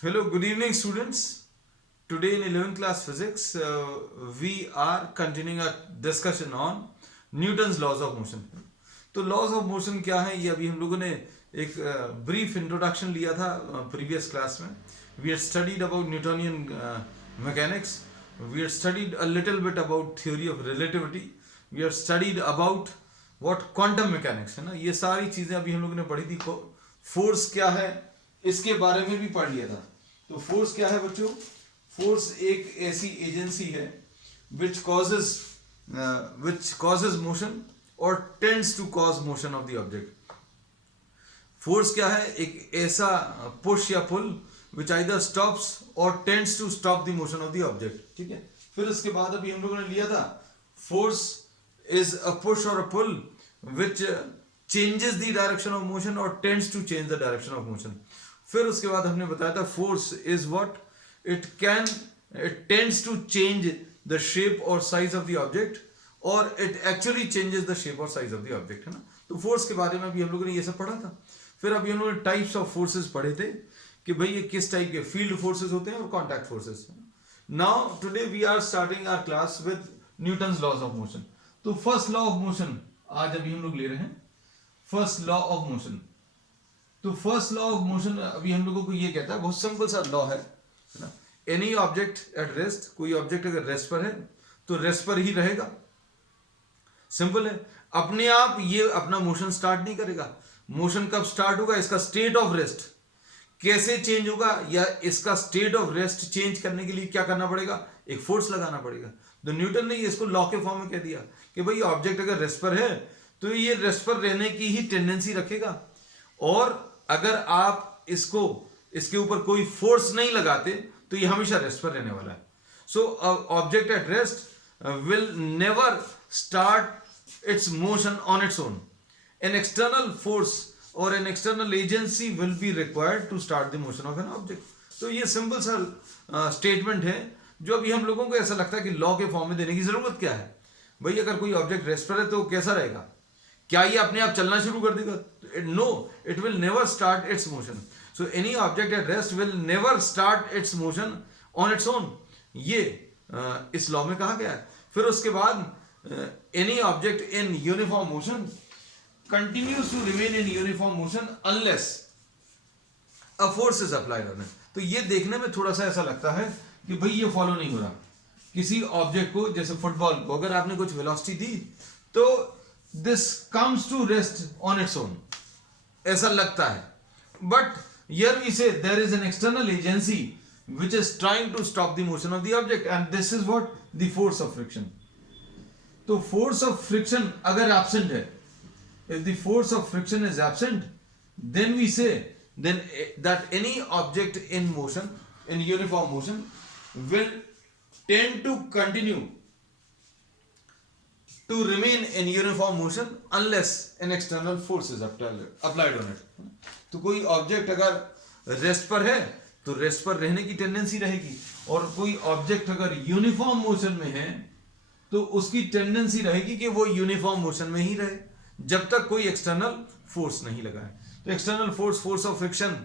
Hello, good evening, students. Today in 11th class physics, we are continuing our discussion on Newton's laws of motion. तो laws of motion क्या है ये अभी हम लोगों ने एक brief introduction लिया था previous class में. We had studied about Newtonian mechanics. We had studied a little bit about theory of relativity. We had studied about what quantum mechanics है ना, ये सारी चीज़ें अभी हम लोगों ने पढ़ी थी. फोर्स क्या है इसके बारे में भी पढ़ लिया था. तो फोर्स क्या है बच्चों? फोर्स एक ऐसी एजेंसी है which causes motion or tends to cause motion of the object. Force क्या है? एक ऐसा पुश या पुल which either stops or tends to stop the motion of the object. ठीक है. फिर उसके बाद अभी हम लोगों ने लिया था force is a push or a pull which changes the direction of motion or tends to change the direction of motion. फिर उसके बाद हमने बताया था force is what it tends to change the shape और साइज ऑफ द ऑब्जेक्ट और it actually changes the shape और size of the object, है ना. तो फोर्स के बारे में अभी हम लोगों ने ये सब पढ़ा था. फिर अभी हम लोगों ने टाइप्स ऑफ फोर्सेस पढ़े थे कि भाई ये किस टाइप के फील्ड फोर्सेस होते हैं और contact forces. Now today we are starting our class with Newton's laws of motion. तो फर्स्ट लॉ ऑफ मोशन आज अभी हम लोग ले रहे हैं. First law of motion. तो फर्स्ट लॉ ऑफ मोशन अभी हम लोगों को ये कहता है, बहुत सिंपल सा लॉ है ना. एनी ऑब्जेक्ट एट रेस्ट, कोई ऑब्जेक्ट अगर रेस्ट पर है तो रेस्ट पर ही रहेगा. सिंपल है. अपने आप ये अपना मोशन स्टार्ट नहीं करेगा. मोशन कब स्टार्ट होगा? इसका स्टेट ऑफ रेस्ट कैसे चेंज होगा, या इसका स्टेट ऑफ रेस्ट चेंज करने के लिए क्या करना पड़ेगा? एक फोर्स लगाना पड़ेगा. तो न्यूटन ने इसको लॉ के फॉर्म में कह दिया कि भाई ऑब्जेक्ट अगर रेस्ट पर है तो ये रेस्ट पर रहने की ही टेंडेंसी रखेगा, और अगर आप इसको इसके ऊपर कोई फोर्स नहीं लगाते तो ये हमेशा रेस्ट पर रहने वाला है. So object at rest will never start its motion on its own. An external force और an external agency will be required to start the motion of an object. तो ये सिंपल सा स्टेटमेंट है जो अभी हम लोगों को ऐसा लगता है कि लॉ के फॉर्म में देने की जरूरत क्या है. भाई अगर कोई ऑब्जेक्ट रेस्ट पर है तो कैसा रहेगा? क्या ये अपने आप चलना शुरू कर देगा? No, it will never start its motion. So any object at rest will never start its motion on its own. ये इस लॉ में कहा गया है. फिर उसके बाद any object in uniform motion continues to remain in uniform motion unless a force is applied on it. तो ये देखने में थोड़ा सा ऐसा लगता है कि भाई ये फॉलो नहीं हो रहा. किसी ऑब्जेक्ट को, जैसे फुटबॉल को, अगर आपने कुछ वेलोसिटी दी तो this comes to rest on its own, ऐसा लगता है. but here we say there is an external agency which is trying to stop the motion of the object, and this is what the force of friction. तो force of friction अगर absent है, if the force of friction is absent, then we say then that any object in motion, in uniform motion, will tend to continue to remain in uniform motion unless an external force is applied on it. तो कोई object अगर rest पर है तो rest पर रहने की tendency रहेगी, और कोई ऑब्जेक्ट अगर यूनिफॉर्म मोशन में है तो उसकी टेंडेंसी रहेगी कि वो यूनिफॉर्म मोशन में ही रहे जब तक कोई एक्सटर्नल फोर्स नहीं लगा है. तो external force, force of friction,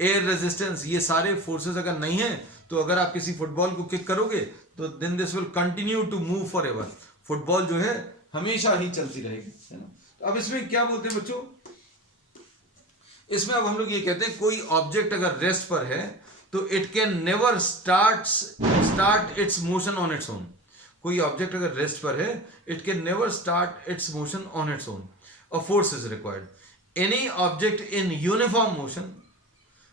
air resistance, ये सारे फोर्सेस अगर नहीं है तो अगर आप किसी फुटबॉल को किक करोगे तो then this will continue to move for ever. Football जो है हमेशा ही चलती रहेगी, है ना. तो अब इसमें क्या बोलते हैं बच्चों? इसमें अब हम लोग ये कहते हैं कोई ऑब्जेक्ट अगर रेस्ट पर है तो it can never start its motion on its own. कोई ऑब्जेक्ट अगर रेस्ट पर है it can never start its motion on its own. A force is required. Any object in uniform motion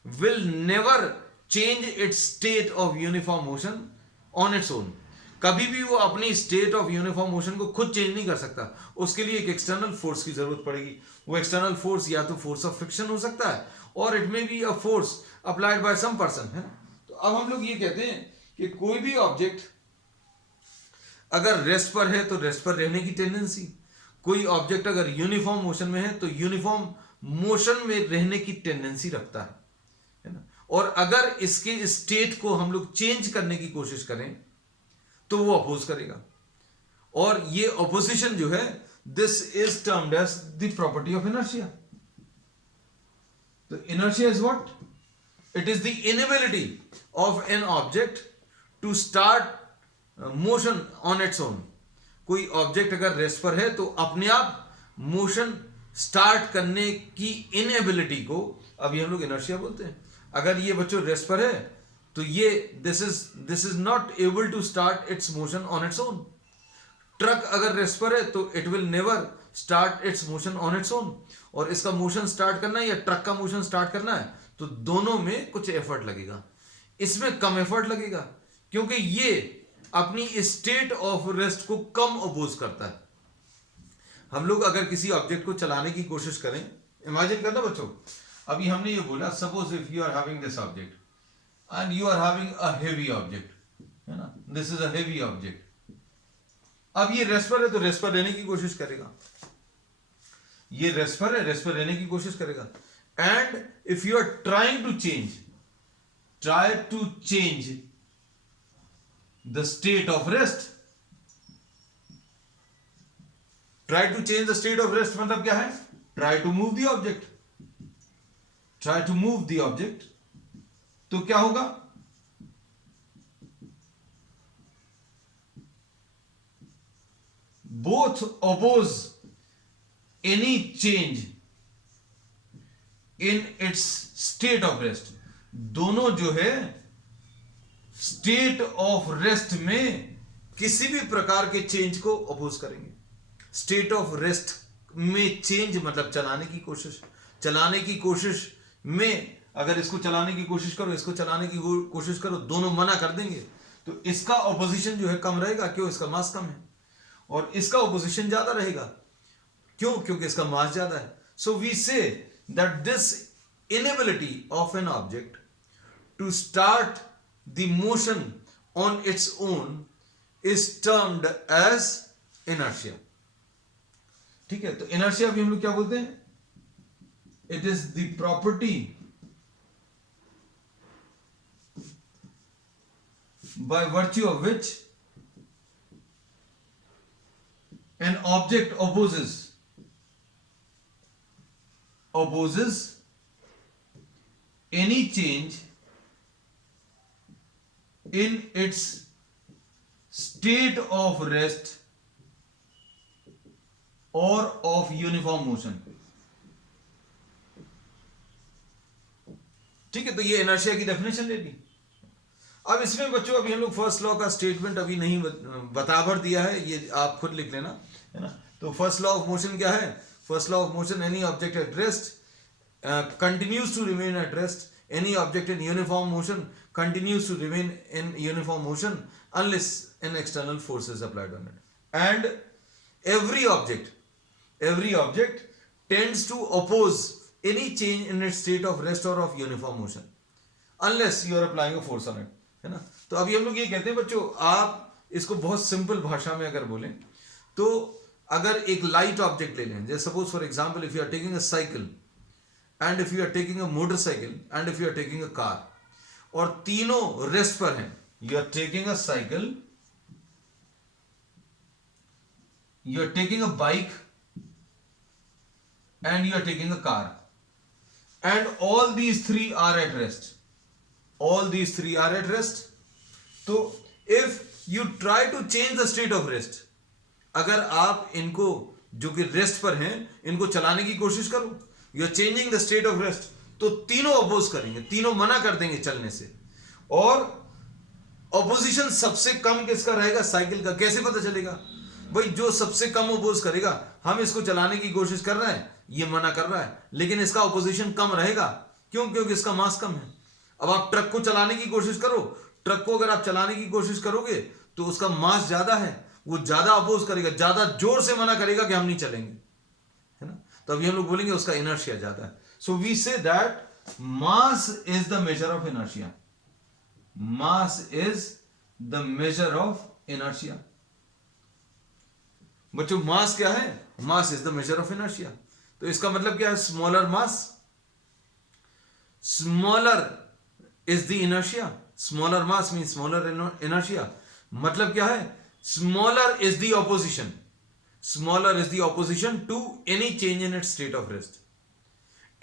will never change it's state of uniform motion on its own. कभी भी वो अपनी state of uniform motion को खुद change नहीं कर सकता. उसके लिए एक एक्सटर्नल फोर्स की जरूरत पड़ेगी. वो एक्सटर्नल फोर्स या तो फोर्स ऑफ फ्रिक्शन हो सकता है, और it may be a force applied by some person, है ना. तो अब हम लोग ये कहते हैं कि कोई भी ऑब्जेक्ट अगर रेस्ट पर है तो रेस्ट पर रहने की टेंडेंसी. कोई ऑब्जेक्ट अगर यूनिफॉर्म मोशन में है तो यूनिफॉर्म मोशन में रहने की टेंडेंसी रखता है ना. और अगर इसके स्टेट को हम लोग चेंज करने की कोशिश करें तो वो अपोज करेगा. और ये अपोजिशन जो है, this is termed as the property of inertia. तो inertia is what? It is the inability of an object to start motion on its own. कोई ऑब्जेक्ट अगर रेस्ट पर है तो अपने आप मोशन स्टार्ट करने की इनएबिलिटी को अभी हम लोग इनर्शिया बोलते हैं। अगर ये बच्चों रेस्ट पर है तो ये this is not able to start its motion on its own. Truck अगर रेस्ट पर है तो it will never start its motion on its own. और इसका मोशन स्टार्ट करना है या ट्रक का मोशन स्टार्ट करना है तो दोनों में कुछ एफर्ट लगेगा। इसमें कम एफर्ट लगेगा क्योंकि ये अपनी स्टेट ऑफ रेस्ट को कम अपोज करता है। हम लोग अगर किसी ऑब्जेक्ट को चलाने की कोशिश करें, इमेजिन करना बच्चों, अभी हमने ये बोला suppose if you are having this object and you are having a heavy object, है ना, this is a heavy object. अब ये रेस्ट पर है तो रेस्ट पर रहने की कोशिश करेगा, ये रेस्ट पर है, रेस्ट पर रहने की कोशिश करेगा। And if you are try to change the state of rest, try to change the state of rest मतलब क्या है? Try to move the object, try to move the object, तो क्या होगा? Both oppose any change in its state of rest. दोनों जो है state of rest में किसी भी प्रकार के चेंज को अपोज करेंगे। स्टेट ऑफ रेस्ट में चेंज मतलब चलाने की कोशिश, चलाने की कोशिश में अगर इसको चलाने की कोशिश करो, इसको चलाने की कोशिश करो, दोनों मना कर देंगे तो इसका ऑपोजिशन जो है कम रहेगा। क्यों? इसका मास कम है। और इसका ऑपोजिशन ज्यादा रहेगा। क्यों? क्योंकि इसका मास ज्यादा है। So we say that this inability of an object to start the motion on its own is termed as inertia. ठीक है, तो इनर्शिया भी हम लोग क्या बोलते हैं? It is the property by virtue of which an object opposes any change in its state of rest or of uniform motion। ठीक है, तो ये इनर्शिया की डेफिनेशन ले ली। अब इसमें बच्चों अभी हम लोग फर्स्ट लॉ का स्टेटमेंट अभी नहीं बराबर दिया है, ये आप खुद लिख लेना, है ना। तो फर्स्ट लॉ ऑफ मोशन क्या है? First law of motion, any object at rest continues to remain at rest, any object in uniform motion continues to remain in uniform motion unless an external force is applied on it. And every object tends to oppose any change in its state of rest or of uniform motion unless you are applying a force on it, है ना। तो अभी हम लोग ये कहते हैं बच्चों, आप इसको बहुत सिंपल भाषा में अगर बोलें तो अगर एक लाइट ऑब्जेक्ट ले लें, जैसे suppose for example if you are taking a cycle and if you are taking a motorcycle and if you are taking a car, और तीनों रेस्ट पर हैं। You are taking a cycle, you are taking a bike and you are taking a car, and all these three are at rest, all these three are at rest। तो if you try to change the state of rest, अगर आप इनको जो कि rest पर हैं इनको चलाने की कोशिश करो, you are changing the state of rest, तो तीनों अपोज करेंगे, तीनों मना कर देंगे चलने से। और ऑपोजिशन सबसे कम किसका रहेगा? साइकिल का। कैसे पता चलेगा? भाई जो सबसे कम अपोज करेगा, हम इसको चलाने की कोशिश कर रहे हैं, ये मना कर रहा है, लेकिन इसका अपोजिशन कम रहेगा। क्यों? क्योंकि इसका मास कम है। अब आप ट्रक को चलाने की कोशिश करो, ट्रक को अगर आप चलाने की कोशिश करोगे तो उसका मास ज्यादा है, वो ज्यादा अपोज करेगा, ज्यादा जोर से मना करेगा कि हम नहीं चलेंगे, है ना। तो अभी हम लोग बोलेंगे उसका इनर्शिया ज्यादा है। So we say that mass is the measure of inertia, mass is the measure of inertia. बच्चों मास क्या है? Mass is the measure of inertia. तो इसका मतलब क्या है? Smaller mass, smaller is the inertia, smaller mass mean smaller inertia. मतलब क्या है? Smaller is the opposition, smaller is the opposition to any change in its state of rest.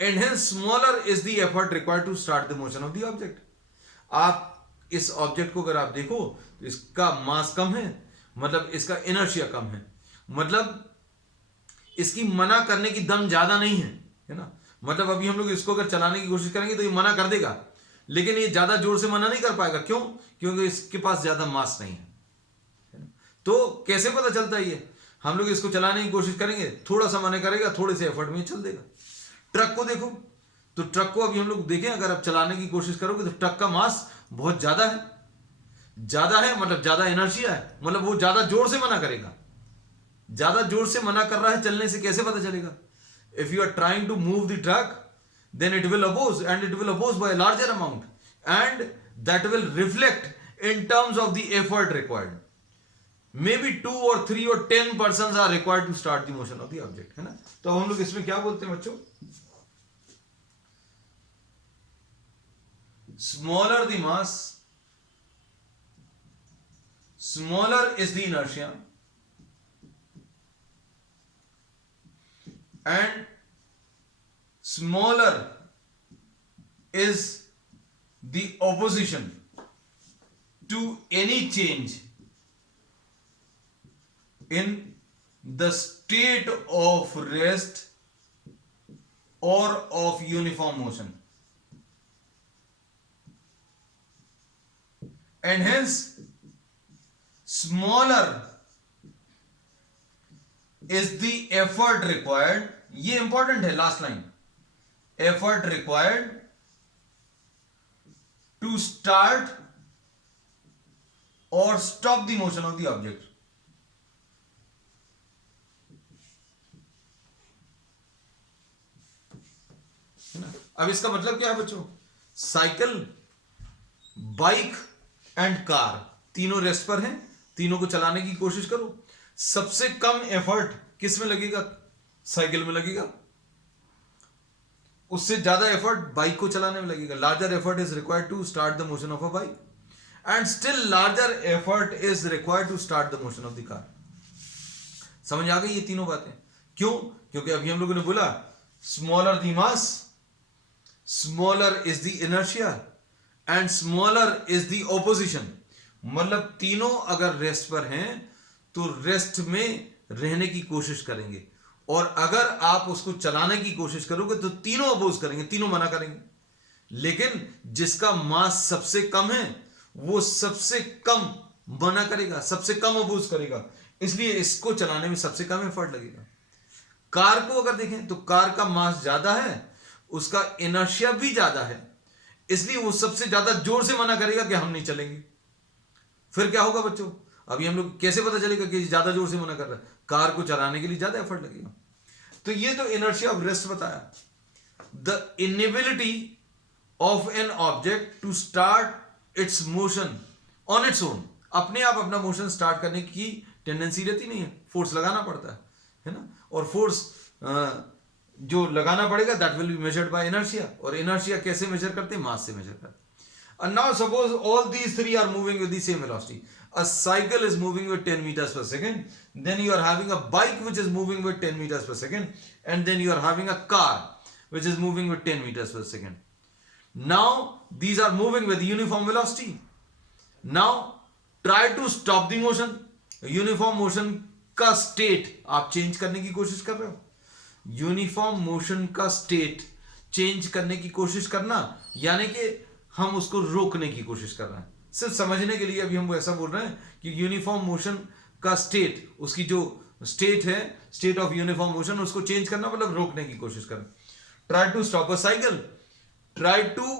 and hence smaller is the effort required to start the motion of the object. आप इस object को अगर आप देखो तो इसका मास कम है, मतलब इसका इनर्शिया कम है, मतलब इसकी मना करने की दम ज्यादा नहीं है ना। मतलब अभी हम लोग इसको अगर चलाने की कोशिश करेंगे तो ये मना कर देगा, लेकिन ये ज्यादा जोर से मना नहीं कर पाएगा। क्यों? क्योंकि इसके पास ज्यादा मास नहीं है। तो कैसे पता चलता है ये? हम लोग इसको चलाने की कोशिश करेंगे, थोड़ा सा मना करेगा, थोड़े से एफर्ट में चल देगा। ट्रक को देखो, तो ट्रक को अभी हम लोग देखें, अगर आप चलाने की कोशिश करोगे तो ट्रक का मास बहुत ज्यादा है, मतलब ज्यादा एनर्जिया है, मतलब वो ज्यादा जोर से मना करेगा। ज्यादा जोर से मना कर रहा है चलने से, कैसे पता चलेगा? If you are trying to move the truck, then it will oppose, and it will oppose by a larger amount, and that will reflect in terms of the effort required. Maybe 2 or 3 or 10 persons are required to start the motion of the object, है ना। तो हम लोग इसमें क्या बोलते हैं बच्चों? Smaller the mass, smaller is the inertia, and smaller is the opposition to any change in the state of rest or of uniform motion, and hence smaller is the effort required. ये important है last line, effort required to start or stop the motion of the object. अब इसका मतलब क्या है बच्चों? Cycle, bike and car तीनों rest पर हैं, तीनों को चलाने की कोशिश करो। सबसे कम एफर्ट किस में लगेगा? साइकिल में लगेगा। उससे ज्यादा एफर्ट बाइक को चलाने में लगेगा। Larger effort is required to start the motion of a bike, and still larger effort is required to start the motion of the car. समझ आ गई ये तीनों बातें? क्यों? क्योंकि अभी हम लोगों ने बोला smaller the mass, smaller is the inertia, and smaller is the opposition. मतलब तीनों अगर रेस्ट पर हैं तो रेस्ट में रहने की कोशिश करेंगे, और अगर आप उसको चलाने की कोशिश करोगे तो तीनों अपोज करेंगे, तीनों मना करेंगे। लेकिन जिसका मास सबसे कम है वो सबसे कम मना करेगा, सबसे कम अपोज करेगा, इसलिए इसको चलाने में सबसे कम एफर्ट लगेगा। कार को अगर देखें तो कार का मास ज्यादा है, उसका इनर्शिया भी ज्यादा है, इसलिए वो सबसे ज्यादा जोर से मना करेगा कि हम नहीं चलेंगे। फिर क्या होगा बच्चों? अभी हम लोग कैसे पता चलेगा कि ज्यादा जोर से मना कर रहा है? कार को चलाने के लिए ज्यादा एफर्ट लगेगा। तो ये तो इनर्शिया ऑफ रेस्ट बताया। The inability of an object to start its motion on its own, अपने आप अपना मोशन स्टार्ट करने की टेंडेंसी रहती नहीं है, फोर्स लगाना पड़ता है ना। और फोर्स जो लगाना पड़ेगा that will be measured by inertia, और इनर्शिया कैसे मेजर करते हैं? मास से मेजर करते हैं। And now suppose all these three are moving with the same velocity. A cycle is moving with 10 meters per second. Then you are having a bike which is moving with 10 meters per second. And then you are having a car which is moving with 10 meters per second. Now these are moving with uniform velocity. Now try to stop the motion. Uniform motion का state आप change करने की कोशिश कर रहे हो। Uniform motion का state change करने की कोशिश करना, यानी कि हम उसको रोकने की कोशिश कर रहे हैं। सिर्फ समझने के लिए अभी हम ऐसा बोल रहे हैं कि यूनिफॉर्म मोशन का स्टेट, उसकी जो स्टेट है, स्टेट ऑफ यूनिफॉर्म मोशन, उसको चेंज करना मतलब रोकने की कोशिश करना। Try to stop a cycle, try to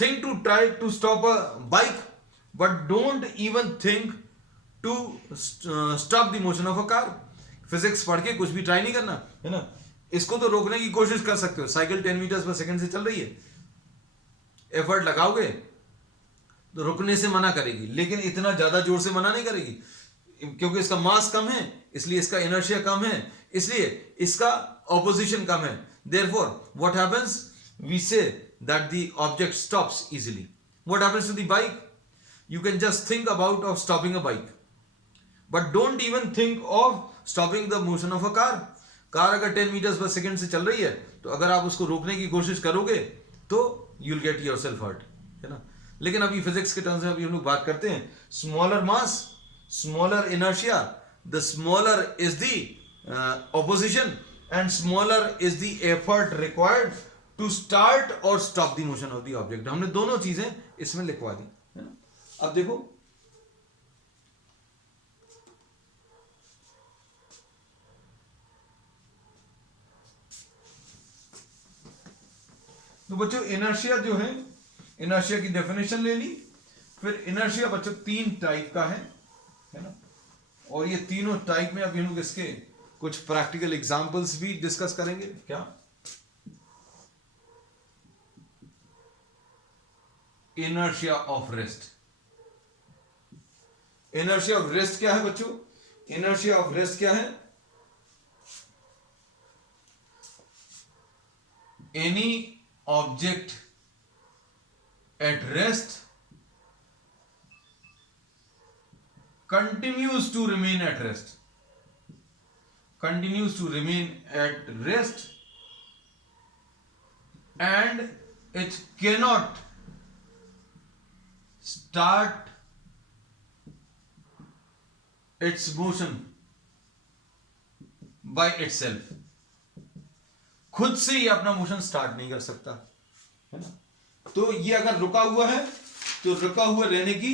think to try to stop a bike, but don't even think to stop the motion of a car. Physics पढ़ के कुछ भी ट्राई नहीं करना, है ना। इसको तो रोकने की कोशिश कर सकते हो, साइकिल 10 मीटर पर सेकंड से चल रही है, एफर्ट लगाओगे तो रुकने से मना करेगी, लेकिन इतना ज्यादा जोर से मना नहीं करेगी, क्योंकि इसका मास कम है, इसलिए इसका इनर्शिया कम है, इसलिए इसका ऑपोजिशन कम है। Therefore what happens, we say that the object stops easily. What happens to the bike? You can just think about of stopping a bike, but don't even think of stopping the motion of a car. Car अगर 10 metres पर second से चल रही है तो अगर आप उसको रोकने की कोशिश करोगे तो you will get yourself hurt, है ना। लेकिन अभी फिजिक्स के टर्म्स में अभी हम लोग बात करते हैं, smaller mass, smaller inertia, the smaller is the opposition and smaller is the effort required to start और stop the motion of the object. हमने दोनों चीजें इसमें लिखवा दी, है ना। अब देखो तो बच्चों इनर्शिया जो है, इनर्शिया की डेफिनेशन ले ली। फिर इनर्शिया बच्चों 3 टाइप का है ना। और ये तीनों टाइप में अभी हम लोग इसके कुछ प्रैक्टिकल एग्जांपल्स भी डिस्कस करेंगे। क्या inertia of rest, inertia of rest क्या है बच्चों? इनर्शिया ऑफ रेस्ट क्या है? Any object at rest continues to remain at rest, continues to remain at rest and it cannot start its motion by itself, खुद से ही अपना motion start नहीं कर सकता, है ना। तो ये अगर रुका हुआ है तो रुका हुआ रहने की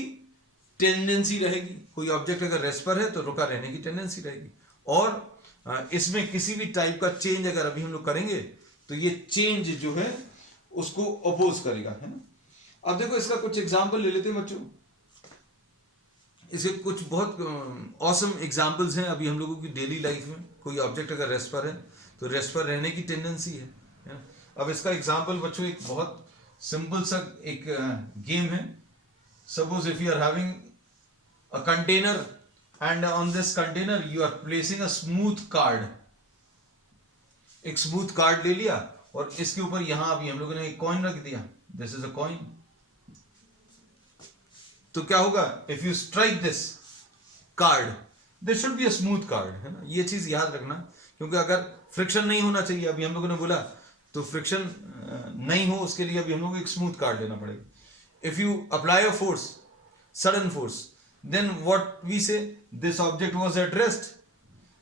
टेंडेंसी रहेगी। कोई ऑब्जेक्ट अगर रेस्ट पर है तो रुका रहने की टेंडेंसी रहेगी। और इसमें किसी भी टाइप का चेंज अगर अभी हम लोग करेंगे तो ये चेंज जो है उसको अपोज करेगा, है ना। अब देखो इसका कुछ एग्जाम्पल ले लेते हैं बच्चों। इसके कुछ बहुत ऑसम एग्जाम्पल्स हैं अभी हम लोगों की डेली लाइफ में। कोई ऑब्जेक्ट अगर रेस्ट पर है तो रेस्ट पर रहने की टेंडेंसी है ना? अब इसका एग्जांपल बच्चों एक बहुत सिंपल सा एक गेम है। Suppose if you are having a container and on this container you are placing a smooth card. एक स्मूथ कार्ड ले लिया और इसके ऊपर यहां अभी हम लोगों ने एक कॉइन रख दिया, दिस इज अ कॉइन। तो क्या होगा? If you strike this card, this should be a smooth card, है ना। ये चीज याद रखना, क्योंकि अगर फ्रिक्शन नहीं होना चाहिए, अभी हम लोगों ने बोला, तो फ्रिक्शन नहीं हो उसके लिए अभी हम लोग एक स्मूथ कार्ड लेना पड़ेगा। If you apply a force, sudden force, then what we say, this object was at rest,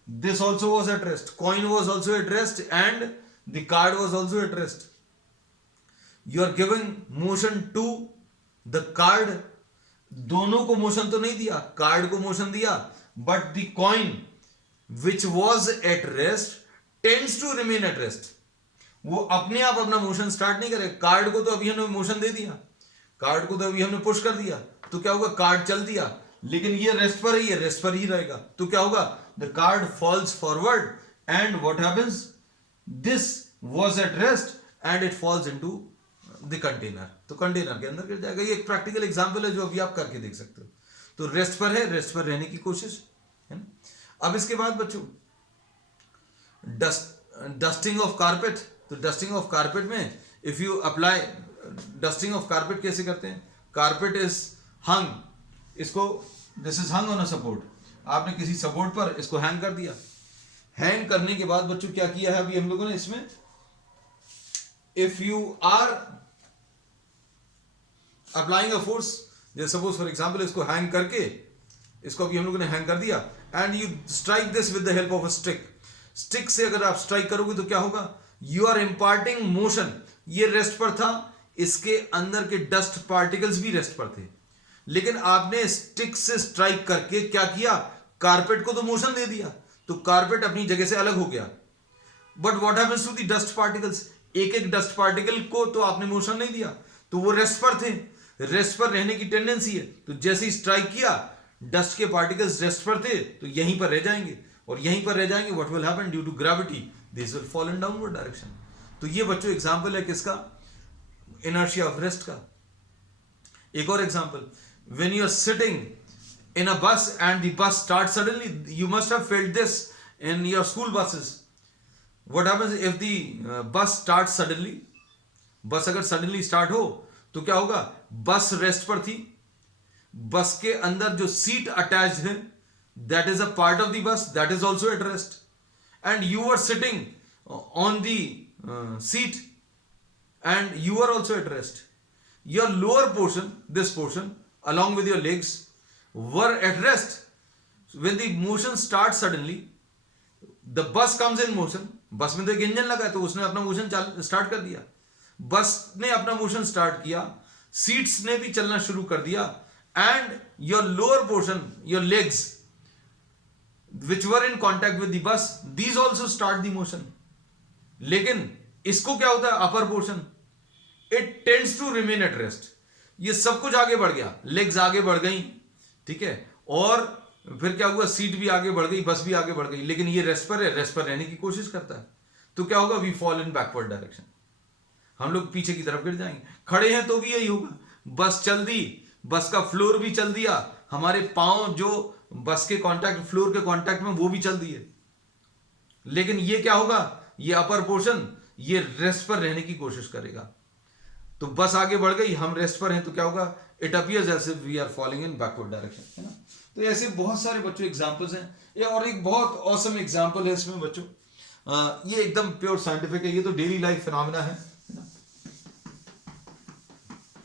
this also was at rest, coin was also at rest and the card was also at rest. You are giving motion to the card, दोनों को motion तो नहीं दिया, card को motion दिया, but the coin which was at rest tends to remain at rest. वो अपने आप अपना मोशन स्टार्ट नहीं करे। कार्ड को तो अभी हमने मोशन दे दिया, कार्ड को तो अभी हमने पुश कर दिया, तो क्या होगा? कार्ड चल दिया, लेकिन ये रेस्ट पर ही है, रेस्ट पर ही रहेगा। तो क्या होगा? The card falls forward and what happens? This was at rest and it falls into the container. तो कंटेनर के अंदर गिर जाएगा। ये एक प्रैक्टिकल एग्जांपल है जो अभी आप करके देख सकते हो। तो रेस्ट पर है, रेस्ट पर रहने की कोशिश, है ना। अब इसके बाद बच्चों डस्टिंग ऑफ कारपेट। तो डस्टिंग ऑफ कारपेट में if you apply, dusting of carpet कैसे करते हैं? कारपेट इज हंग, इसको this is hung on a support, आपने किसी सपोर्ट पर इसको हैंग कर दिया। हैंग करने के बाद बच्चों क्या किया है अभी हम लोगों ने इसमें? If you are applying a force, जैसे सपोज फॉर एग्जांपल इसको हैंग करके, इसको अभी हम लोगों ने हैंग कर दिया and you strike this with the help of a stick. Stick से अगर आप स्ट्राइक करोगे तो क्या होगा? You are imparting motion. ये रेस्ट पर था, इसके अंदर के डस्ट पार्टिकल्स भी रेस्ट पर थे, लेकिन आपने स्टिक से स्ट्राइक करके क्या किया? कारपेट को तो मोशन दे दिया, तो कारपेट अपनी जगह से अलग हो गया। But what happens to the dust particles? एक एक डस्ट पार्टिकल को तो आपने मोशन नहीं दिया, तो वो रेस्ट पर थे, रेस्ट पर रहने की टेंडेंसी है। तो जैसे ही स्ट्राइक किया, डस्ट के पार्टिकल्स रेस्ट पर थे तो यहीं पर रह जाएंगे, और यहीं पर रह जाएंगे। What will happen? Due to gravity this will fall in downward direction. तो ये बच्चों एग्जांपल है किसका? इनर्शिया ऑफ रेस्ट का। एक और example, when you are sitting in a bus and the bus starts suddenly, you must have felt this in your school buses. What happens if the bus starts suddenly? बस अगर suddenly start हो तो क्या होगा? बस rest पर थी, बस के अंदर जो सीट अटैच्ड है, that is a part of the bus, that is also at rest, and you were sitting on the seat and you are also at rest. Your lower portion, this portion, along with your legs, were at rest. When the motion starts suddenly, the bus comes in motion. बस में तो एक engine लगा है, तो उसने अपना motion start कर दिया. बस ने अपना मोशन स्टार्ट किया, सीट्स ने भी चलना शुरू कर दिया, and your lower portion, your legs which were in contact with the bus, these also start the motion. लेकिन इसको क्या होता है, upper portion, it tends to remain at rest. ये सब कुछ आगे बढ़ गया, लेग्स आगे बढ़ गई, ठीक है, और फिर क्या हुआ, सीट भी आगे बढ़ गई, बस भी आगे बढ़ गई, लेकिन ये रेस्ट पर है, रेस्ट पर रहने की कोशिश करता है. तो क्या होगा, we fall in backward direction, हम लोग पीछे की तरफ गिर जाएंगे. खड़े हैं तो भी यही होगा, बस चल दी, बस का फ्लोर भी चल दिया, हमारे पांव जो बस के कांटेक्ट, फ्लोर के कांटेक्ट में, वो भी चल दिए, लेकिन ये क्या होगा, ये अपर पोर्शन ये रेस्ट पर रहने की कोशिश करेगा. तो बस आगे बढ़ गई, हम रेस्ट पर हैं, तो क्या होगा, it appears as if we are falling in backward direction, है ना. तो ऐसे बहुत सारे बच्चों एग्जांपल्स हैं. ये और एक बहुत ऑसम एग्जांपल है इसमें बच्चों, ये एकदम प्योर साइंटिफिक है, ये तो डेली लाइफ फिनोमेना है.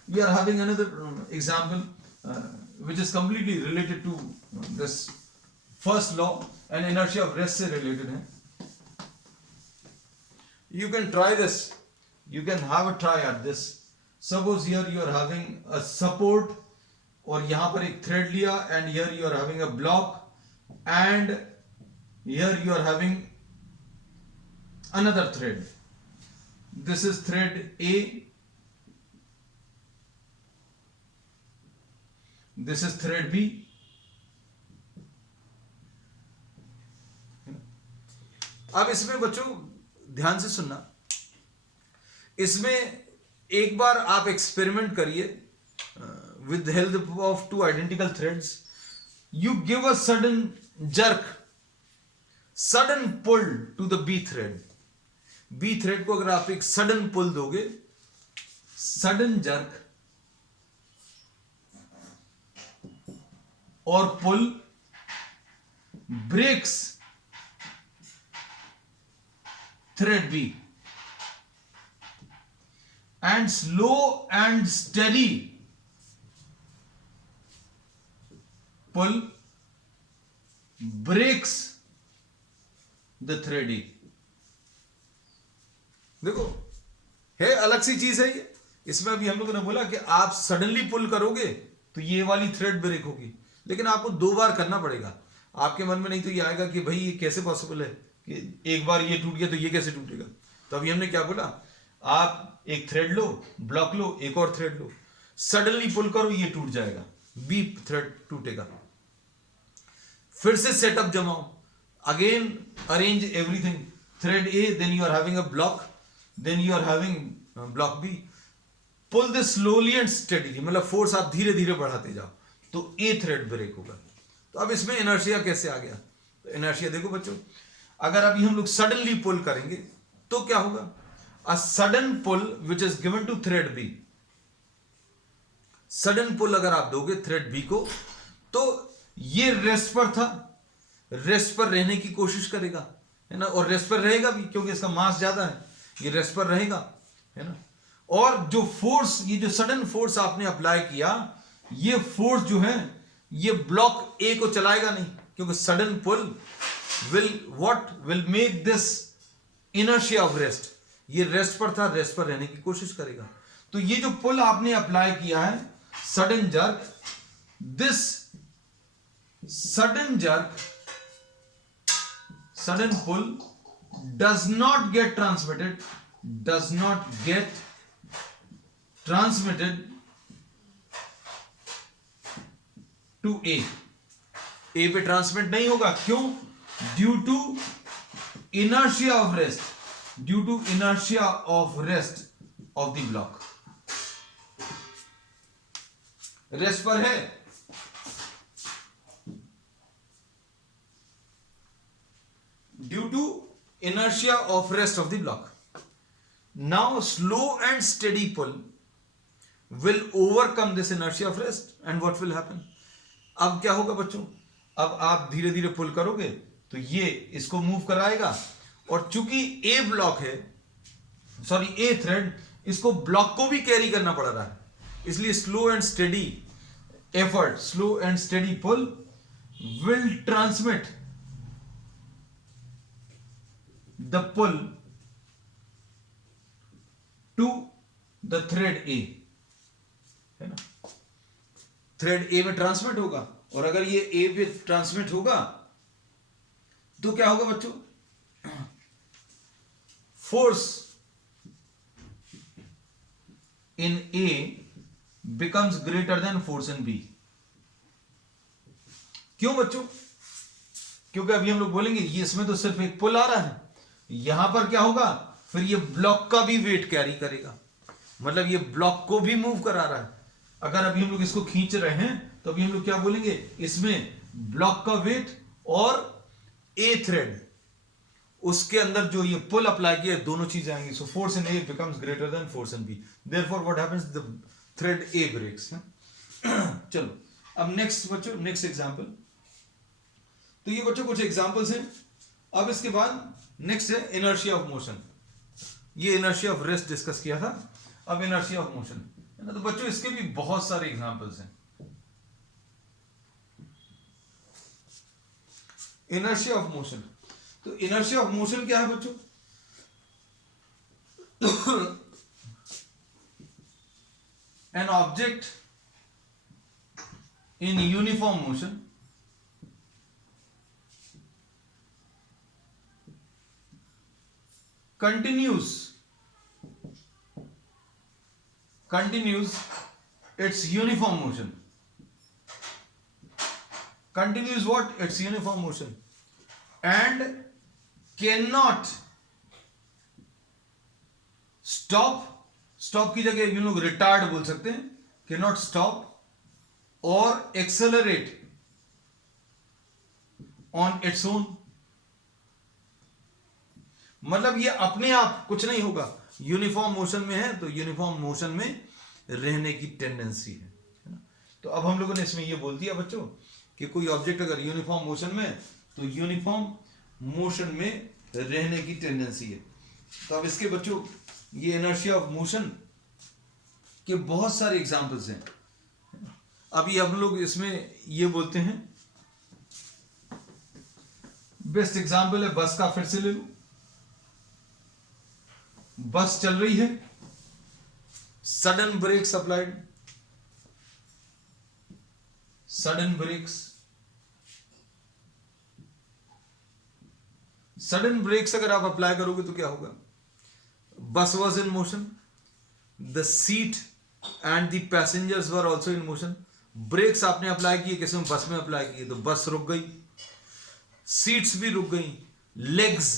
We are having another example which is completely related to this first law, and inertia of rest से related है. You can try this, you can have a try at this. Suppose here you are having a support, और यहाँ पर एक thread लिया, and here you are having a block, and here you are having another thread. This is thread A, this is thread B. अब इसमें बच्चों ध्यान से सुनना, इसमें एक बार आप एक्सपेरिमेंट करिए with the help of two identical threads. You give a sudden jerk, sudden pull to the B thread. B thread को अगर आप एक sudden pull दोगे, sudden jerk और pull breaks thread B, and slow and steady pull breaks the thread E. देखो, है अलग सी चीज है ये. इसमें अभी हम लोगों ने बोला कि आप सडनली पुल करोगे तो ये वाली थ्रेड ब्रेक होगी, लेकिन आपको 2 बार करना पड़ेगा. आपके मन में नहीं तो ये आएगा कि भाई ये कैसे पॉसिबल है कि एक बार ये टूट गया तो ये कैसे टूटेगा. तो अभी हमने क्या बोला, आप एक थ्रेड लो, ब्लॉक लो, एक और थ्रेड लो, सडनली पुल करो, ये टूट जाएगा, बी थ्रेड टूटेगा. फिर से सेटअप जमाओ, again arrange everything, thread A, then you are having a block, then you are having block B, pull this slowly and steadily, मतलब फोर्स आप धीरे धीरे बढ़ाते जाओ, तो ए थ्रेड ब्रेक होगा. तो अब इसमें इनर्शिया कैसे आ गया, तो इनर्शिया देखो बच्चों, अगर अभी हम लोग सडनली पुल करेंगे तो क्या होगा, a sudden pull which is given to thread B, sudden pull अगर आप दोगे थ्रेड बी को, तो ये रेस्ट पर था, रेस्ट पर रहने की कोशिश करेगा, है ना, और रेस्ट पर रहेगा भी क्योंकि इसका मास ज्यादा है, ये रेस्ट पर रहेगा, है ना. और जो फोर्स, ये जो सडन फोर्स आपने अप्लाई किया, ये फोर्स जो है ये ब्लॉक ए को चलाएगा नहीं, क्योंकि sudden pull will make this inertia of rest, ये रेस्ट पर था, रेस्ट पर रहने की कोशिश करेगा. तो ये जो पुल आपने अप्लाई किया है, sudden jerk, this sudden jerk, sudden pull does not get transmitted to A. A पे ट्रांसमिट नहीं होगा, क्यों, due to inertia of rest, due to inertia of rest of the block. Rest पर है, due to inertia of rest of the block. Now slow and steady pull will overcome this inertia of rest, and what will happen? अब क्या होगा बच्चों, अब आप धीरे धीरे पुल करोगे तो ये इसको मूव कराएगा, और चूंकि ए ब्लॉक है, सॉरी ए थ्रेड, इसको ब्लॉक को भी कैरी करना पड़ रहा है, इसलिए slow and steady effort, slow and steady pull will transmit the pull to the thread A, है ना, थ्रेड ए में ट्रांसमिट होगा, और अगर ये ए पे ट्रांसमिट होगा तो क्या होगा बच्चों, force in A becomes greater than force in B. क्यों बच्चों? क्योंकि अभी हम लोग बोलेंगे ये इसमें तो सिर्फ एक पुल आ रहा है, यहां पर क्या होगा, फिर ये ब्लॉक का भी वेट कैरी करेगा, मतलब ये ब्लॉक को भी मूव करा रहा है। अगर अभी हम लोग इसको खींच रहे हैं तो अभी हम लोग क्या बोलेंगे, इसमें ब्लॉक का वेट और ए थ्रेड, उसके अंदर जो ये पुल अप्लाई किया, दोनों चीजें आएंगी। So force in A becomes greater than force in B, therefore what happens, the thread A breaks. चलो अब नेक्स्ट बच्चों, नेक्स्ट एग्जांपल। तो ये बच्चों कुछ एग्जांपल्स हैं। अब इसके बाद नेक्स्ट है इनर्शिया ऑफ मोशन। ये इनर्शिया ऑफ रेस्ट डिस्कस किया था, अब इनर्शिया ऑफ मोशन है ना। तो बच्चों इसके भी बहुत सारे एग्जांपल्स हैं। इनर्शिया ऑफ मोशन, तो इनर्शिया ऑफ मोशन क्या है बच्चों? An object in uniform motion continues its uniform motion, continues what, its uniform motion, and cannot stop की जगह you लोग retard बोल सकते हैं, cannot stop or accelerate on its own, मतलब ये अपने आप कुछ नहीं होगा, यूनिफॉर्म मोशन में है तो यूनिफॉर्म मोशन में रहने की टेंडेंसी है ना। तो अब हम लोगों ने इसमें ये बोल दिया बच्चों कि कोई ऑब्जेक्ट अगर यूनिफॉर्म मोशन में, तो यूनिफॉर्म मोशन में रहने की टेंडेंसी है। तो अब इसके बच्चों ये इनर्शिया ऑफ मोशन के बहुत सारे एग्जांपल्स हैं। अभी हम लोग इसमें ये बोलते हैं, बेस्ट एग्जांपल है बस का, फिर से ले लो। बस चल रही है, sudden brakes applied, sudden brakes, sudden brakes अगर आप अप्लाई करोगे तो क्या होगा, bus was in motion, the seat and the passengers were also in motion. Brakes आपने अप्लाई किए, किसी में बस में अप्लाई किए तो बस रुक गई, सीट्स भी रुक गई, लेग्स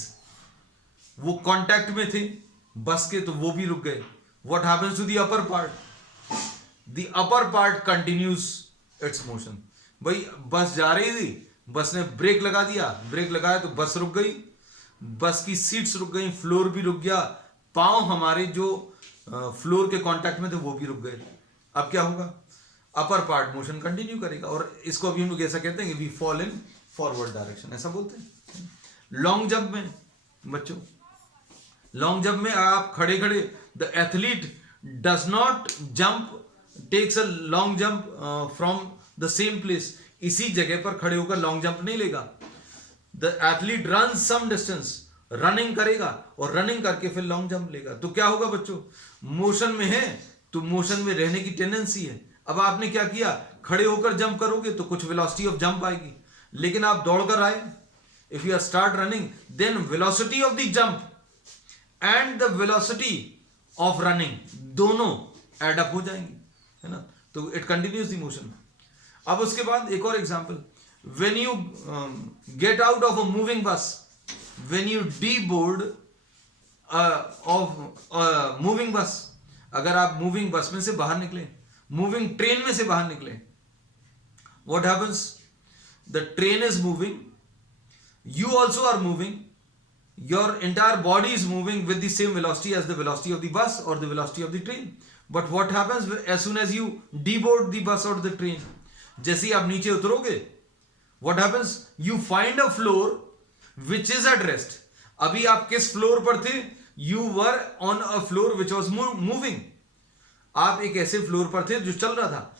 वो कांटेक्ट में थे बस के तो वो भी रुक गए। What happens to the upper part, the upper part continues its motion. भाई बस जा रही थी, बस ने ब्रेक लगा दिया, ब्रेक लगाया तो बस रुक गई, बस की सीट्स रुक गई, फ्लोर भी रुक गया, पांव हमारे जो फ्लोर के कांटेक्ट में थे वो भी रुक गए। अब क्या होगा, अपर पार्ट मोशन कंटिन्यू करेगा, और इसको अभी हम लोग ऐसा कहते हैं कि we fall in forward direction, ऐसा बोलते हैं। लॉन्ग जंप में बच्चों, लॉन्ग जंप में आप खड़े खड़े, the athlete does not jump, takes a long jump from the same place, इसी जगह पर खड़े होकर लॉन्ग जंप नहीं लेगा। The athlete run some distance, running करेगा और रनिंग करके फिर लॉन्ग जंप लेगा। तो क्या होगा बच्चों, मोशन में है तो मोशन में रहने की टेंडेंसी है। अब आपने क्या किया, खड़े होकर जंप करोगे तो कुछ वेलोसिटी ऑफ जंप आएगी, लेकिन आप दौड़कर आए, if you are start running, then velocity of the jump and the velocity of running दोनों एड अप हो जाएंगी, है ना। तो इट कंटिन्यूज द मोशन। अब उसके बाद एक और example, when you get out of a moving bus, when you deboard of moving bus, अगर आप मूविंग बस में से बाहर निकले, मूविंग ट्रेन में से बाहर निकले, what happens, the train is moving, you also are moving, your entire body is moving with the same velocity as the velocity of the bus or the velocity of the train. But what happens as soon as you deboard the bus or the train, जैसे ही आप नीचे उतरोगे, what happens, you find a floor which is at rest. अभी आप किस floor पर थे? You were on a floor which was moving. आप एक ऐसे फ्लोर पर थे जो चल रहा था,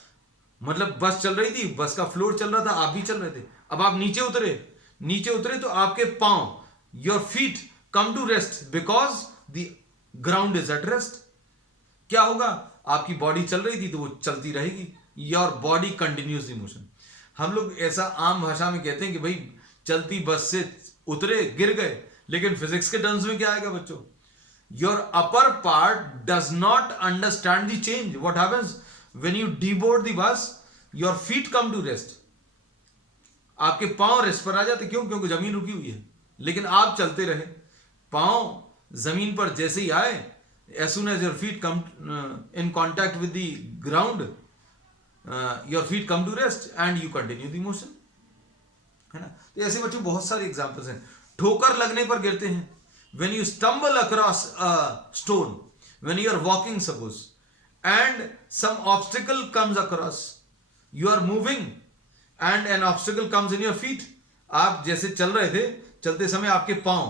मतलब बस चल रही थी, बस का फ्लोर चल रहा था, आप भी चल रहे थे। अब आप नीचे उतरे, नीचे उतरे तो आपके पांव, your feet come to rest because the ground is at rest. क्या होगा? आपकी बॉडी चल रही थी तो वो चलती रहेगी, your body continues the motion. हम लोग ऐसा आम भाषा में कहते हैं कि भाई चलती बस से उतरे, गिर गए, लेकिन फिजिक्स के टर्म्स में क्या आएगा बच्चों? Your upper part does not understand the change. What happens when you deboard the bus? Your feet come to rest. आपके पांव रेस्ट पर आ जाते। क्यों? क्योंकि जमीन रुकी हुई है, लेकिन आप चलते रहे। पांव जमीन पर जैसे ही आए, as soon as your feet come in contact with the ground, your feet come to rest and you continue the motion, है ना? तो ऐसे बच्चों बहुत सारे एग्जांपल्स हैं। ठोकर लगने पर गिरते हैं। when you stumble across a stone, when you are walking suppose, and some obstacle comes across, you are moving and an obstacle comes in your feet। आप जैसे चल रहे थे, चलते समय आपके पांव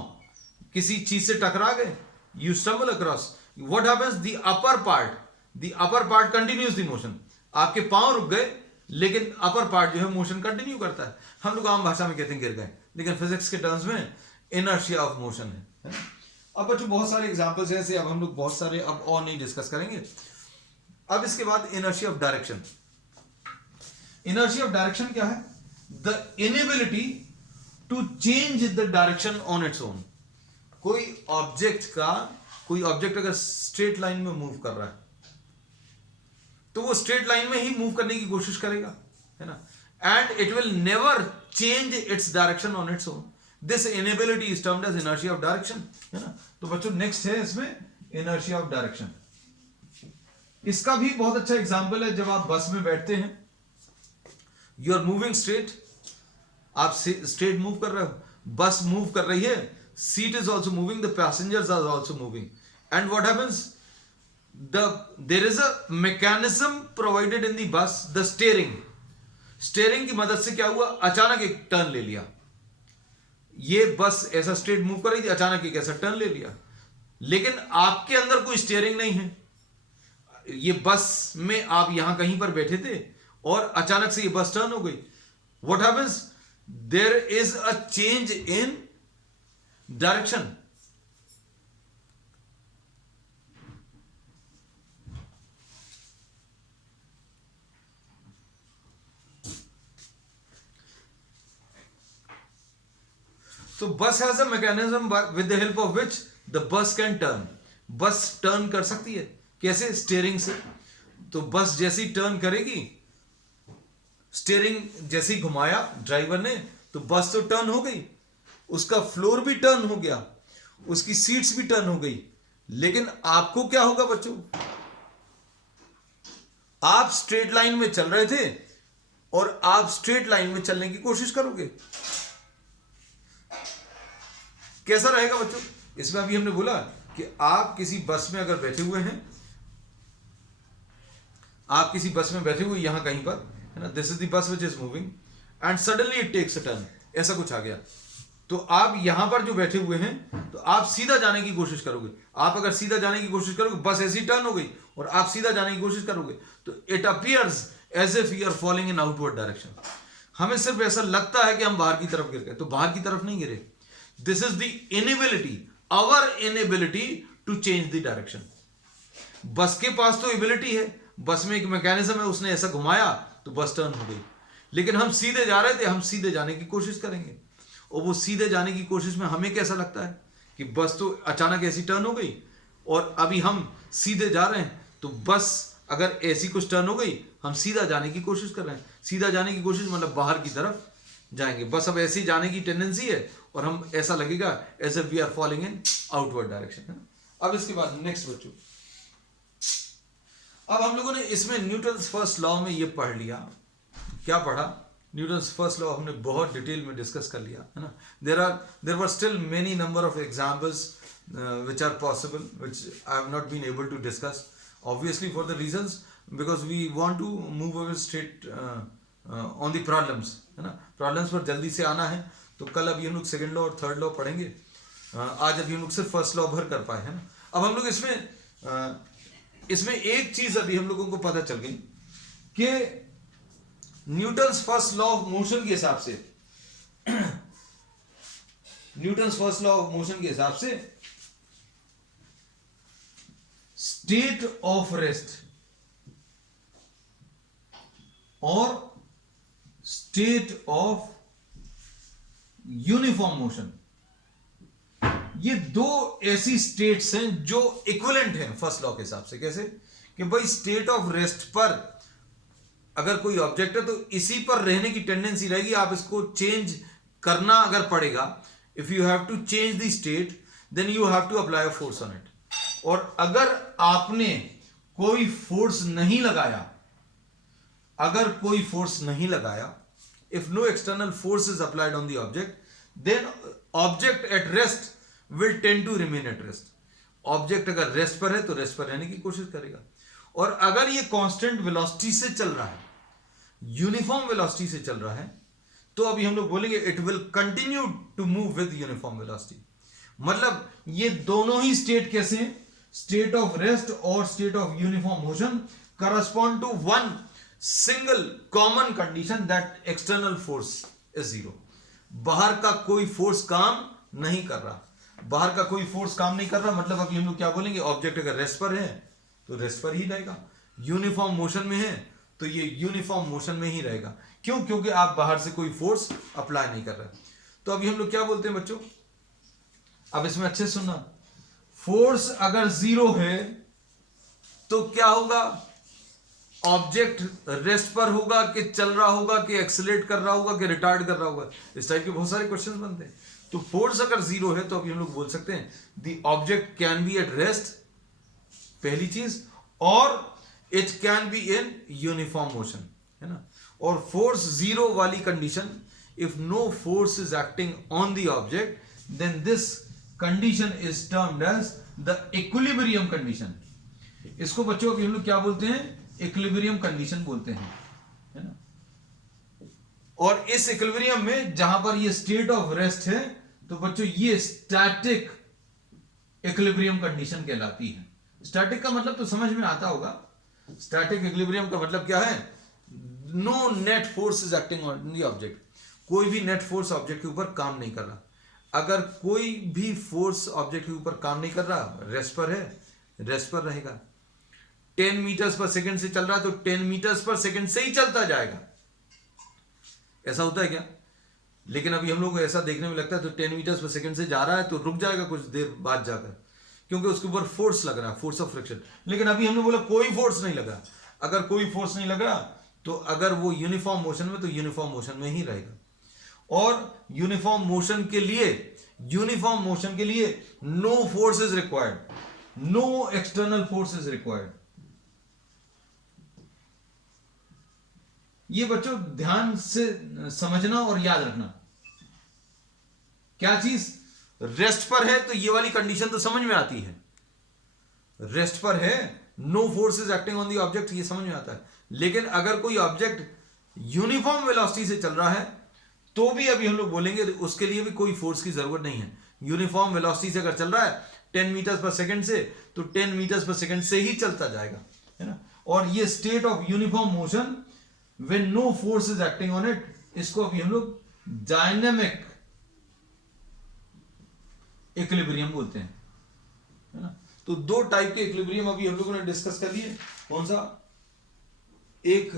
किसी चीज से टकरा गए, you stumble across, what happens? the upper part continues the motion। आपके पांव रुक गए, लेकिन अपर पार्ट जो है मोशन कंटिन्यू करता है। हम लोग आम भाषा में कहते हैं गिर गए, लेकिन फिजिक्स के टर्म्स में इनर्शिया ऑफ मोशन है ना? अब बच्चों बहुत सारे एग्जांपल्स हैं ऐसे, अब हम लोग बहुत सारे अब और नहीं डिस्कस करेंगे। अब इसके बाद inertia of direction. Inertia of direction क्या है? The inability to change the direction on its own. कोई ऑब्जेक्ट अगर स्ट्रेट लाइन में मूव कर रहा है तो वो स्ट्रेट लाइन में ही मूव करने की कोशिश करेगा, है ना? And it will never change its direction on its own. This inability is termed as inertia of direction, है ना? तो बच्चों नेक्स्ट है इसमें इनर्शिया ऑफ डायरेक्शन। इसका भी बहुत अच्छा एग्जांपल है। जब आप बस में बैठते हैं, यू आर मूविंग स्ट्रेट, आप स्ट्रेट मूव कर रहे हो, बस मूव कर रही है, seat is also moving, the passengers are also moving, and what happens? There is a mechanism provided in the bus, the steering की मदद से क्या हुआ? अचानक एक टर्न ले लिया। ये बस ऐसा स्ट्रेट मूव कर रही थी, अचानक एक ऐसा टर्न ले लिया, लेकिन आपके अंदर कोई स्टीयरिंग नहीं है। ये बस में आप यहां कहीं पर बैठे थे और अचानक से ये बस टर्न हो गई। What happens? There is a change in direction. तो बस has a mechanism with the help of which the bus can turn. बस टर्न कर सकती है। कैसे? स्टीयरिंग से। तो बस जैसी टर्न करेगी, स्टीयरिंग जैसी घुमाया ड्राइवर ने, तो बस तो टर्न हो गई, उसका फ्लोर भी टर्न हो गया, उसकी सीट्स भी टर्न हो गई। लेकिन आपको क्या होगा बच्चों? आप स्ट्रेट लाइन में चल रहे थे और आप स्ट्रेट लाइन में चलने की कोशिश करोगे। कैसा रहेगा बच्चों? इसमें अभी हमने बोला कि आप किसी बस में अगर बैठे हुए हैं, आप किसी बस में बैठे हुए यहां कहीं पर, है ना? This is the bus which is moving and suddenly it takes a turn, ऐसा कुछ आ गया। तो आप यहां पर जो बैठे हुए हैं, तो आप सीधा जाने की कोशिश करोगे। आप अगर सीधा जाने की कोशिश करोगे, बस ऐसी टर्न हो गई और आप सीधा जाने की कोशिश करोगे, तो it appears as if you are following in outward direction. हमें सिर्फ ऐसा लगता है कि हम बाहर की तरफ गिर गए, तो बाहर की तरफ नहीं गिरे। This is the inability, our inability to change the direction. Bus के पास तो एबिलिटी है, बस में एक मैकेनिज्म है, उसने ऐसा घुमाया तो बस टर्न हो गई। लेकिन हम सीधे जा रहे थे, हम सीधे जाने की कोशिश करेंगे, और वो सीधे जाने की कोशिश में हमें कैसा लगता है कि बस तो अचानक ऐसी टर्न हो गई और अभी हम सीधे जा रहे हैं, तो बस अगर ऐसी कुछ टर्न हो गई, हम सीधा जाने की कोशिश कर रहे हैं। सीधा जाने की कोशिश मतलब बाहर की तरफ जाएंगे। बस अब ऐसे ही जाने की टेंडेंसी है और हम ऐसा लगेगा as if we are following in outward direction, है ना? अब इसके बाद नेक्स्ट बच्चों, अब हम लोगों ने इसमें न्यूटन्स फर्स्ट लॉ में ये पढ़ लिया। क्या पढ़ा? न्यूटन्स फर्स्ट लॉ हमने बहुत डिटेल में डिस्कस कर लिया, है ना? There were still many number of examples which are possible, which I have not been able to discuss, obviously for the reasons because we want to move away straight on the problems, है ना? Problems पर जल्दी से आना है, तो कल अभी हम लोग सेकेंड लॉ और थर्ड लॉ पढ़ेंगे। आज अभी हम लोग सिर्फ फर्स्ट लॉ भर कर पाए, है ना। अब हम लोग इसमें एक चीज अभी हम लोगों को पता चल गई कि Newton's first law of motion के हिसाब से Newton's first law of motion के हिसाब से स्टेट ऑफ रेस्ट और स्टेट ऑफ यूनिफॉर्म मोशन, ये दो ऐसी स्टेट्स हैं जो इक्विवेलेंट हैं फर्स्ट लॉ के हिसाब से। कैसे कि भाई स्टेट ऑफ रेस्ट पर अगर कोई ऑब्जेक्ट है तो इसी पर रहने की टेंडेंसी रहेगी, आप इसको चेंज करना अगर पड़ेगा, if you have to change the state then you have to apply a force on it. और अगर आपने कोई फोर्स नहीं लगाया, अगर कोई फोर्स नहीं लगाया, if no external force is applied on the object, then object at rest will tend to remain at rest. Object अगर रेस्ट पर है तो रेस्ट पर रहने की कोशिश करेगा। और अगर ये कांस्टेंट वेलोसिटी से चल रहा है, यूनिफॉर्म वेलोसिटी से चल रहा है, तो अभी हम लोग बोलेंगे it will continue to move with uniform velocity. मतलब ये दोनों ही स्टेट कैसे हैं, स्टेट ऑफ रेस्ट और state of uniform motion correspond to one single common condition that external force is zero. बाहर का कोई फोर्स काम नहीं कर रहा, बाहर का कोई फोर्स काम नहीं कर रहा, मतलब अभी हम लोग क्या बोलेंगे, ऑब्जेक्ट अगर रेस्ट पर है तो रेस्ट पर ही रहेगा, यूनिफॉर्म मोशन में है तो ये यूनिफॉर्म मोशन में ही रहेगा। क्यों? क्योंकि आप बाहर से कोई फोर्स अप्लाई नहीं कर रहे। तो अभी हम लोग क्या बोलते हैं बच्चों, अब इसमें अच्छे सुनना, फोर्स अगर जीरो है तो क्या होगा, ऑब्जेक्ट रेस्ट पर होगा कि चल रहा होगा कि एक्सेलरेट कर रहा होगा कि रिटार्ड कर रहा होगा, इस टाइप के बहुत सारे क्वेश्चंस बनते हैं। तो फोर्स अगर जीरो है तो अभी हम लोग बोल सकते हैं the object can be at rest, पहली चीज, और it can be in uniform motion, है ना। और फोर्स जीरो वाली condition, if no force is acting on the object then this condition is termed as the equilibrium condition. इसको बच्चों अभी हम लोग क्या बोलते हैं, इक्विलिब्रियम कंडीशन बोलते हैं, है ना। और इस इक्विलिब्रियम में जहां पर ये स्टेट ऑफ रेस्ट है तो बच्चों ये स्टैटिक इक्विलिब्रियम कंडीशन कहलाती है। स्टैटिक का मतलब तो समझ में आता होगा, स्टैटिक इक्विलिब्रियम का मतलब क्या है, no net force is acting on the object, कोई भी नेट फोर्स ऑब्जेक्ट के ऊपर काम नहीं कर रहा। अगर कोई भी फोर्स ऑब्जेक्ट के ऊपर काम नहीं कर रहा, रेस्ट पर है, रेस्ट पर रहेगा। 10 मीटर्स पर सेकंड से चल रहा है तो 10 मीटर्स पर सेकंड से ही चलता जाएगा। ऐसा होता है क्या? लेकिन अभी हम लोग को ऐसा देखने में लगता है तो 10 मीटर्स पर सेकंड से जा रहा है तो रुक जाएगा कुछ देर बाद जाकर, क्योंकि उसके ऊपर फोर्स लग रहा है, फोर्स ऑफ फ्रिक्शन। लेकिन अभी हमने बोला कोई फोर्स नहीं लगा। अगर कोई फोर्स नहीं लगा तो अगर वो यूनिफॉर्म मोशन में तो यूनिफॉर्म मोशन में ही रहेगा। और यूनिफॉर्म मोशन के लिए no force is required, no external force is required. ये बच्चों ध्यान से समझना और याद रखना। क्या चीज, रेस्ट पर है तो ये वाली कंडीशन तो समझ में आती है, रेस्ट पर है, no force is acting on the object, ये समझ में आता है। लेकिन अगर कोई ऑब्जेक्ट यूनिफॉर्म वेलोसिटी से चल रहा है तो भी अभी हम लोग बोलेंगे उसके लिए भी कोई फोर्स की जरूरत नहीं है। यूनिफॉर्म वेलोसिटी से अगर चल रहा है 10 मीटर्स पर सेकंड से तो 10 मीटर्स पर सेकंड से ही चलता जाएगा, है ना। और ये state of uniform motion when no force is acting on it, इसको अभी हम लोग डायनेमिक इक्विलिब्रियम बोलते हैं, है ना। तो दो टाइप के इक्विलिब्रियम अभी हम लोगों ने डिस्कस कर लिए। कौन सा? एक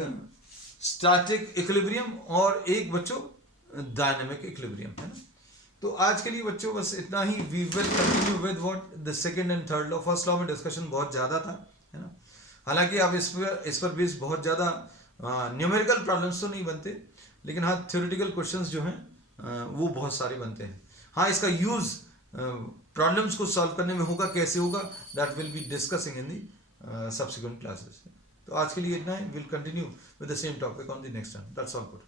स्टैटिक इक्विलिब्रियम और एक बच्चों डायनेमिक इक्विलिब्रियम, है ना। तो आज के लिए बच्चों बस इतना ही। We will continue with what the second and third law. First law में डिस्कशन बहुत ज्यादा था, है ना। हालांकि अब इस पर बेस बहुत ज्यादा न्यूमेरिकल प्रॉब्लम्स तो नहीं बनते, लेकिन हाँ थ्योरेटिकल क्वेश्चंस जो हैं वो बहुत सारे बनते हैं। हाँ, इसका यूज प्रॉब्लम्स को सॉल्व करने में होगा, कैसे होगा, that will be discussing in the subsequent classes. तो आज के लिए इतना है। Will continue with the same topic on the next time. That's all good.